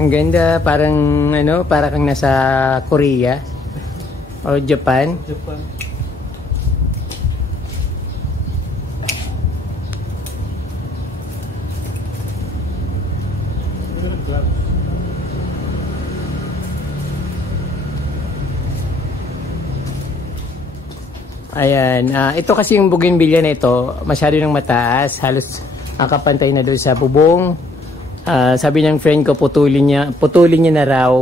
Ang ganda, parang ano, para kang nasa Korea o Japan. Japan. Ayan, ito kasi yung bougainvillea na ito, masyado nang mataas, halos kapantay na doon sa bubong. Sabi ng friend ko, putulin niya na raw.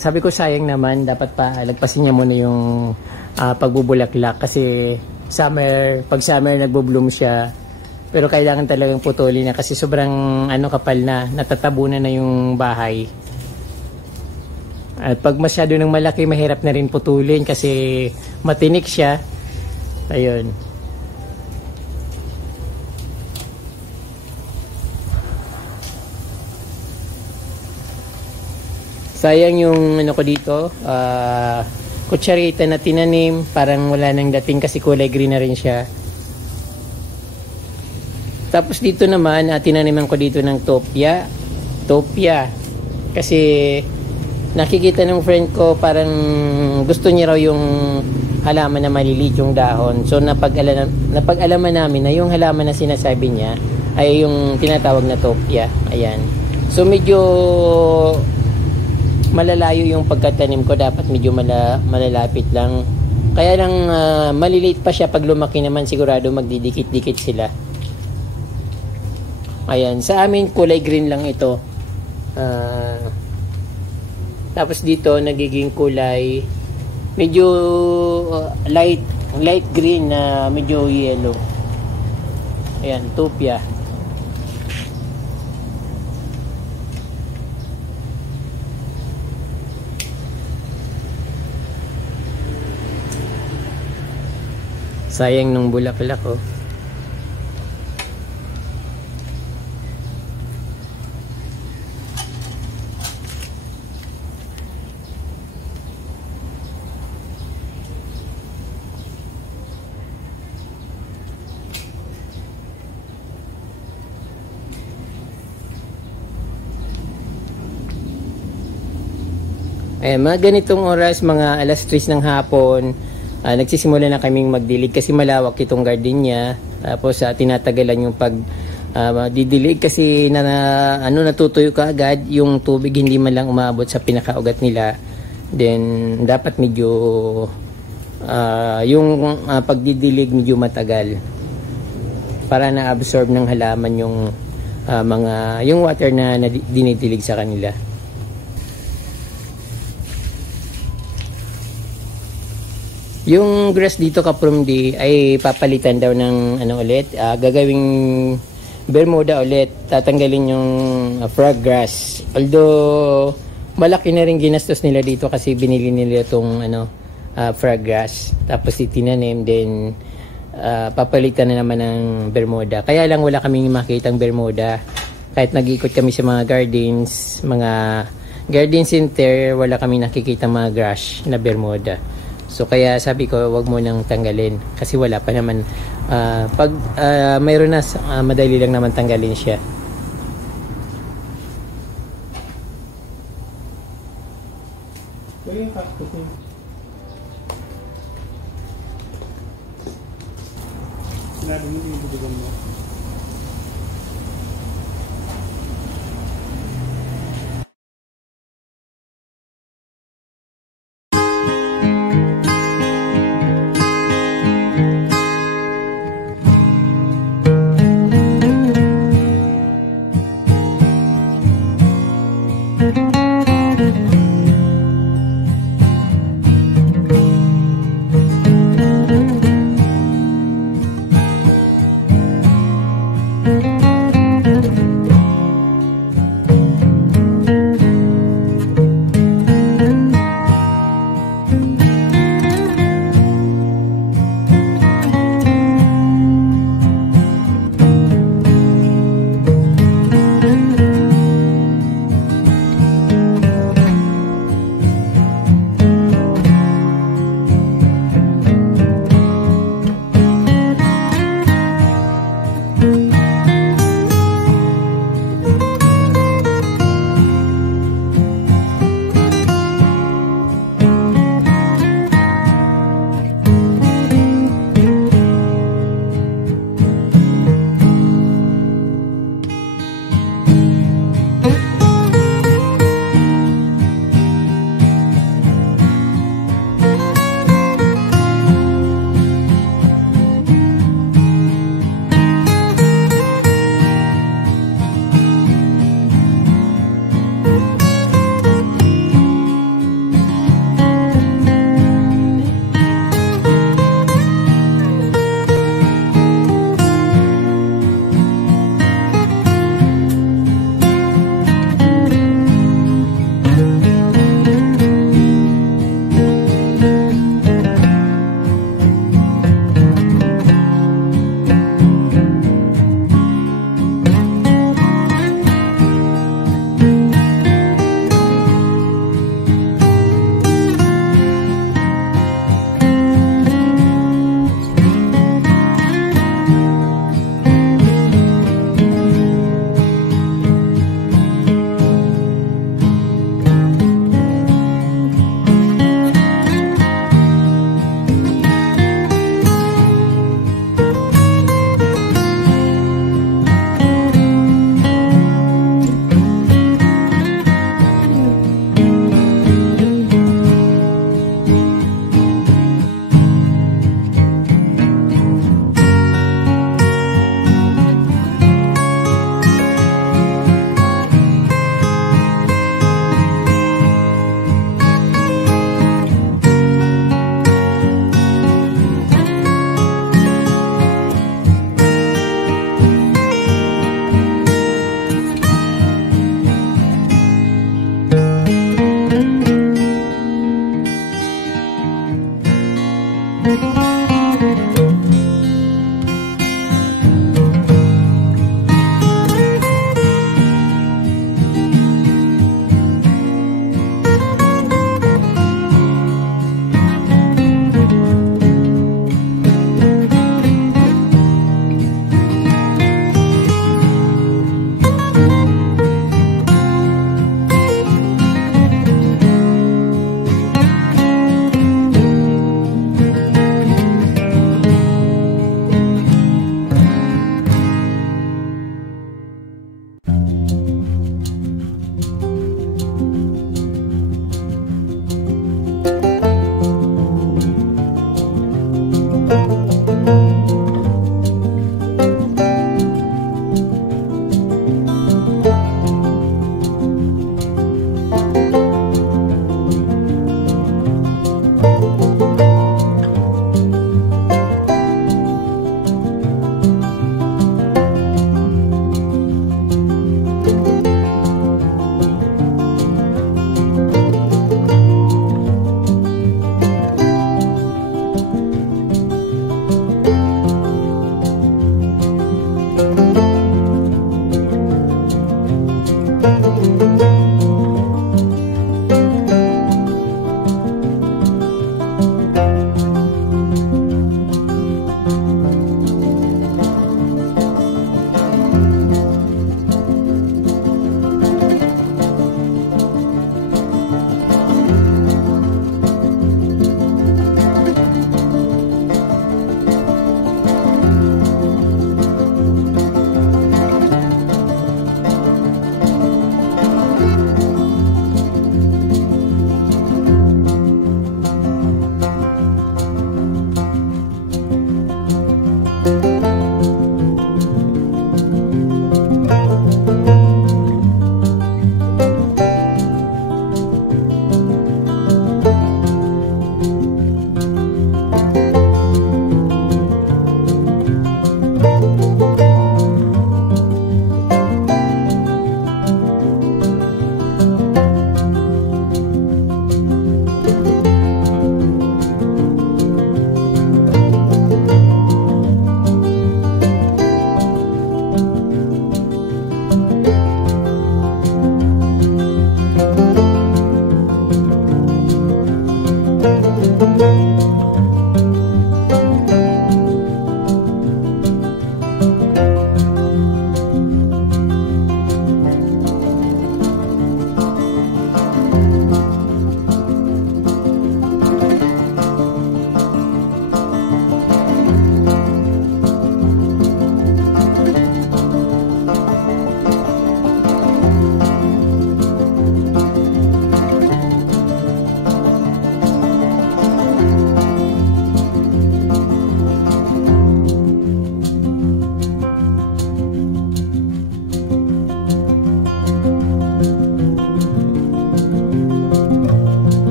Sabi ko sayang naman, dapat pa lagpasin niya muna yung pagbubulaklak kasi pag summer nagbo-bloom siya. Pero kailangan talagang putulin na kasi sobrang kapal na, natatabunan na yung bahay. At pag masyado ng malaki, mahirap na rin putulin kasi matinik siya. Ayun. Sayang yung ko dito, kutsarita na tinanim, parang wala nang dating kasi kulay green na rin siya. Tapos dito naman, tinaniman ko dito ng topia. Kasi nakikita ng friend ko parang gusto niya raw yung halaman na maliliit yung dahon. So napag-alaman namin na yung halaman na sinasabi niya ay yung tinatawag na topia. Ayan. So medyo malalayo yung pagkatanim ko, dapat medyo malalapit lang. Kaya lang maliliit pa siya, pag lumaki naman sigurado magdidikit-dikit sila. Ayan, sa amin kulay green lang ito. Tapos dito nagiging kulay medyo light green na medyo yellow. Ayan, topia. Sayang nung bulaklak oh. Mga ganitong oras, mga alas 3 ng hapon, nagsisimula na kaming magdilig kasi malawak itong garden niya. Tapos tinatagalan yung didilig kasi natutuyo ka agad yung tubig, hindi man lang umabot sa pinakaugat nila. Then dapat medyo yung pagdidilig medyo matagal para na-absorb ng halaman yung water na dinidilig sa kanila. Yung grass dito Kaprumdi ay papalitan daw ng ulit, gagawing Bermuda ulit, tatanggalin yung frog grass. Although malaki na rin ginastos nila dito kasi binili nila itong frog grass, tapos itinanim, then papalitan na naman ng Bermuda. Kaya lang wala kaming makitang Bermuda. Kahit nag-ikot kami sa mga garden center, wala kaming nakikita mga grass na Bermuda. So kaya sabi ko wag mo nang tanggalin kasi wala pa naman, pag mayroon na, madali lang naman tanggalin siya.